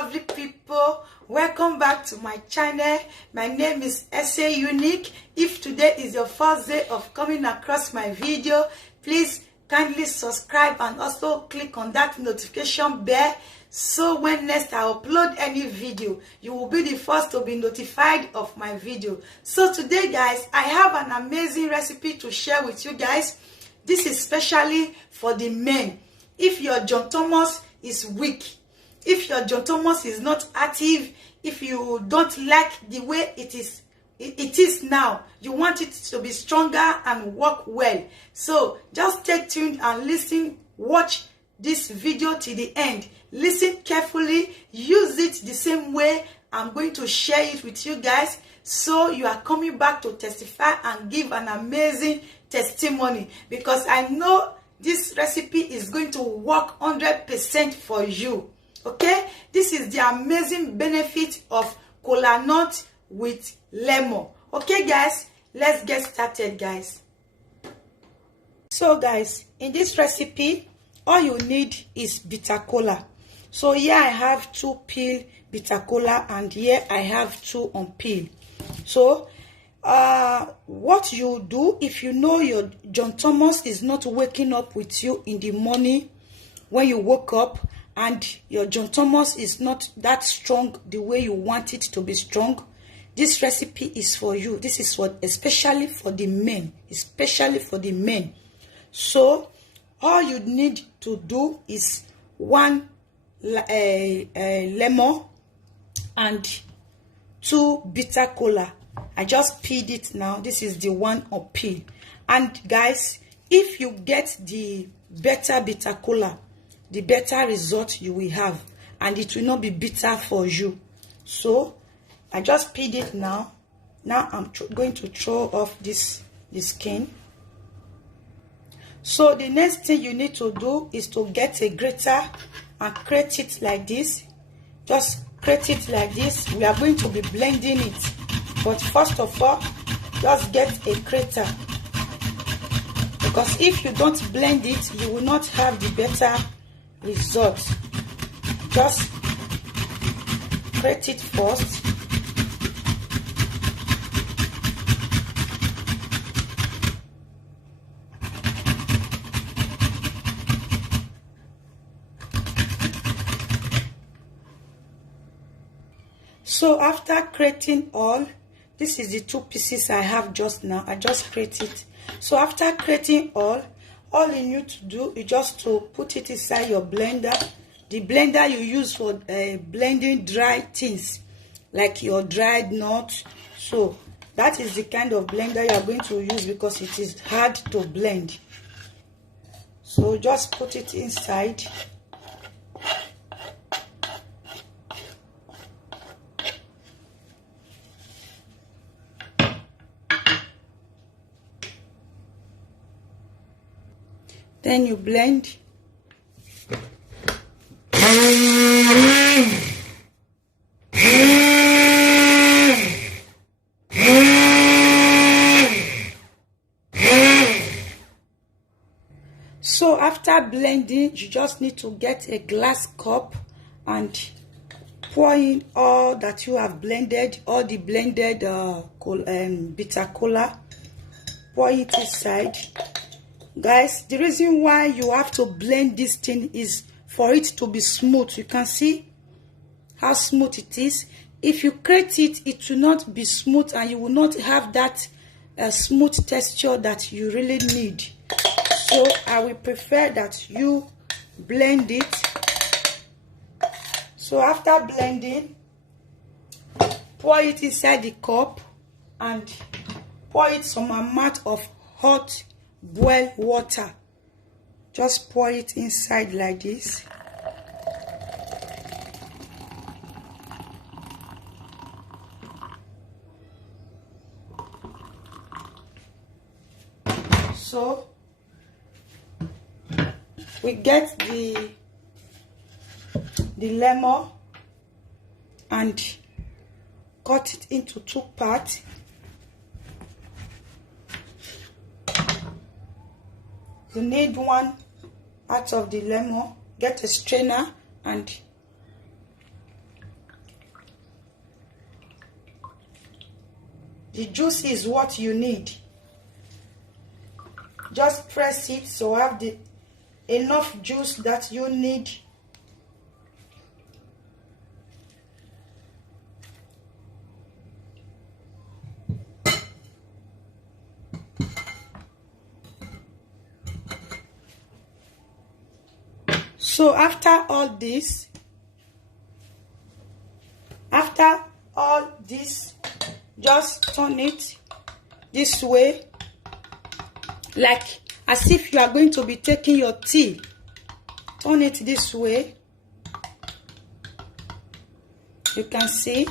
lovely people, welcome back to my channel. My name is SA Unique. If today is your first day of coming across my video, please kindly subscribe and also click on that notification bell, so when next I upload any video, you will be the first to be notified of my video. So today, guys, I have an amazing recipe to share with you guys. This is especially for the men. If your John Thomas is weak, if your John Thomas is not active, if you don't like the way it is now, you want it to be stronger and work well. So just stay tuned and listen, watch this video till the end. Listen carefully, use it the same way I'm going to share it with you guys, so you are coming back to testify and give an amazing testimony, because I know this recipe is going to work 100% for you. Okay, this is the amazing benefit of kola nut with lemon. Okay guys, let's get started, guys. So guys, in this recipe, all you need is bitter kola. So here I have 2 peel bitter kola and here I have 2 unpeel. So what you do, if you know your John Thomas is not waking up with you in the morning when you woke up, and your John Thomas is not that strong the way you want it to be strong, this recipe is for you. This is what especially for the men, So all you need to do is 1 lemon and 2 bitter kola. I just peeled it now. This is the one unpeel. And guys, if you get the better bitter kola, the better result you will have, and it will not be bitter for you. So I just peeled it now. Now I'm going to throw off the skin. So the next thing you need to do is to get a grater and grate it like this. Just grate it like this. We are going to be blending it, but first of all, just get a grater, because if you don't blend it, you will not have the better result. Just grate it first. So after grating all, this is the 2 pieces I have just now. I just grate it. So after grating all you need to do is just to put it inside your blender. The blender you use for blending dry things, like your dried nuts. So that is the kind of blender you are going to use, because it is hard to blend. So just put it inside. Then you blend. So after blending, you just need to get a glass cup and pour in all that you have blended, all the blended bitter kola. Pour it inside. Guys, the reason why you have to blend this thing is for it to be smooth. You can see how smooth it is. If you grate it, it will not be smooth, and you will not have that smooth texture that you really need. So I will prefer that you blend it. So after blending, pour it inside the cup and pour it some amount of hot boiled water. Just pour it inside like this. So we get the lemon and cut it into 2 parts. You need 1 part of the lemon. Get a strainer and The juice is what you need. Just press it so have the enough juice that you need. So after all this, just turn it this way, like as if you are going to be taking your tea. Turn it this way. You can see.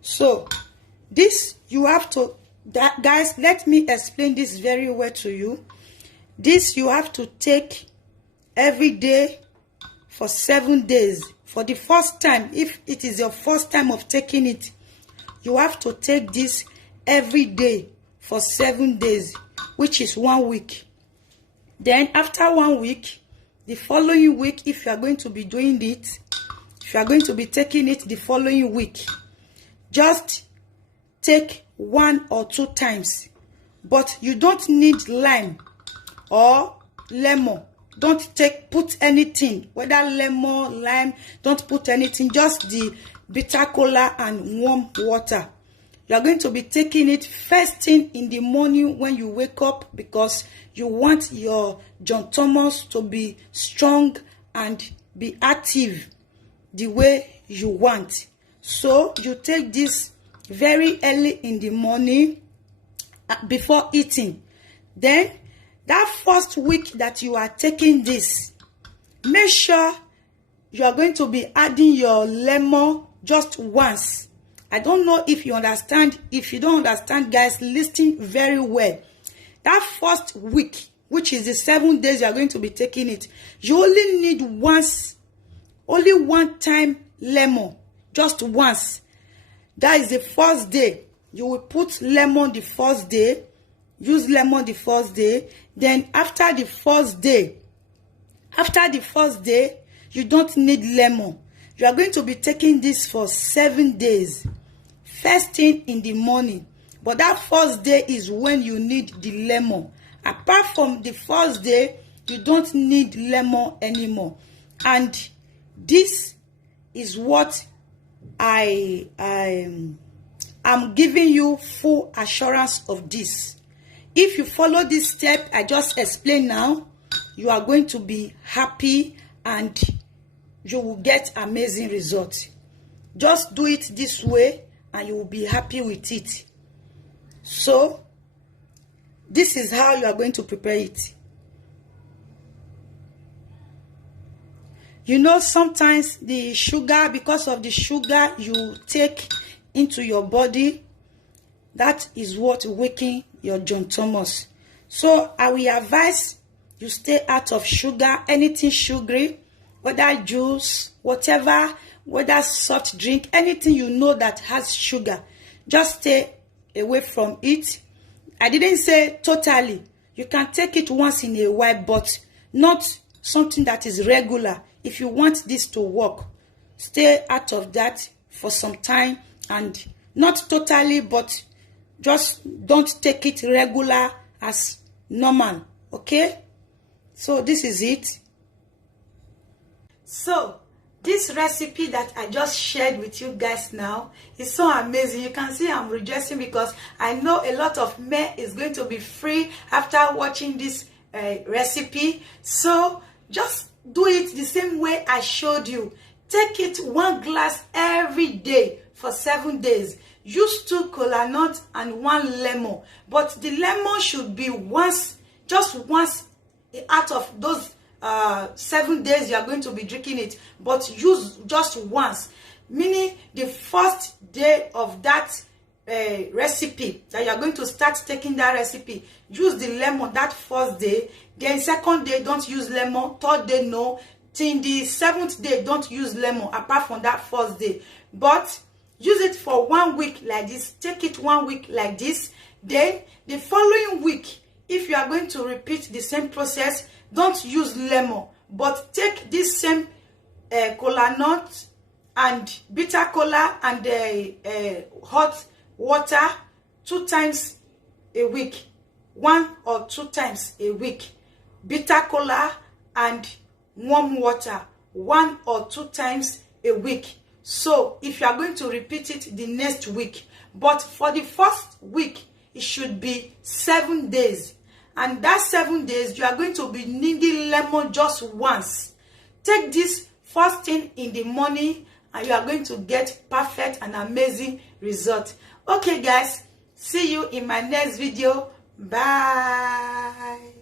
So this you have to, guys, let me explain this very well to you. This you have to take every day for 7 days. For the first time, if it is your first time of taking it, you have to take this every day for 7 days, which is 1 week. Then after 1 week, the following week, if you are going to be doing it, if you are going to be taking it the following week, just take 1 or 2 times. But you don't need lime or lemon. Don't put anything, whether lemon, lime, don't put anything, just the bitter kola and warm water. You are going to be taking it first thing in the morning when you wake up, because you want your John Thomas to be strong and be active the way you want. So you take this very early in the morning before eating. Then that first week that you are taking this, make sure you are going to be adding your lemon just once. I don't know if you understand. If you don't understand, guys, listen very well. That first week, which is the 7 days you are going to be taking it, you only need only 1 time lemon, just once. That is the first day. You will put lemon the first day. Use lemon the first day. Then after the first day, you don't need lemon. You are going to be taking this for 7 days. First thing in the morning. But that first day is when you need the lemon. Apart from the first day, you don't need lemon anymore. And this is what I'm giving you full assurance of this. If you follow this step I just explained now, you are going to be happy and you will get amazing results. Just do it this way and you will be happy with it. So this is how you are going to prepare it. You know, sometimes the sugar, because of the sugar you take into your body, that is what weakens your John Thomas. So I will advise you stay out of sugar, anything sugary, whether juice, whatever, whether soft drink, anything you know that has sugar, just stay away from it. I didn't say totally. You can take it once in a while, but not something that is regular. If you want this to work, stay out of that for some time, and not totally, but just don't take it regular as normal. Okay? So this is it. So this recipe that I just shared with you guys now is so amazing. You can see I'm rejoicing because I know a lot of men is going to be free after watching this recipe. So just do it the same way I showed you. Take it 1 glass every day for 7 days. Use 2 kola nuts and 1 lemon. But the lemon should be just once out of those 7 days you are going to be drinking it. But use just once. Meaning the first day of that recipe that you are going to start taking that recipe, use the lemon that first day. Then 2nd day don't use lemon. 3rd day no. Till the 7th day don't use lemon apart from that first day. But use it for 1 week like this. Take it 1 week like this. Then the following week, if you are going to repeat the same process, don't use lemon, but take this same kola nut and bitter kola and hot water 2 times a week, 1 or 2 times a week. Bitter kola and warm water 1 or 2 times a week. So if you are going to repeat it the next week, but for the first week it should be 7 days, and that 7 days you are going to be needing lemon just once. Take this first thing in the morning and you are going to get perfect and amazing result. Okay guys, see you in my next video. Bye.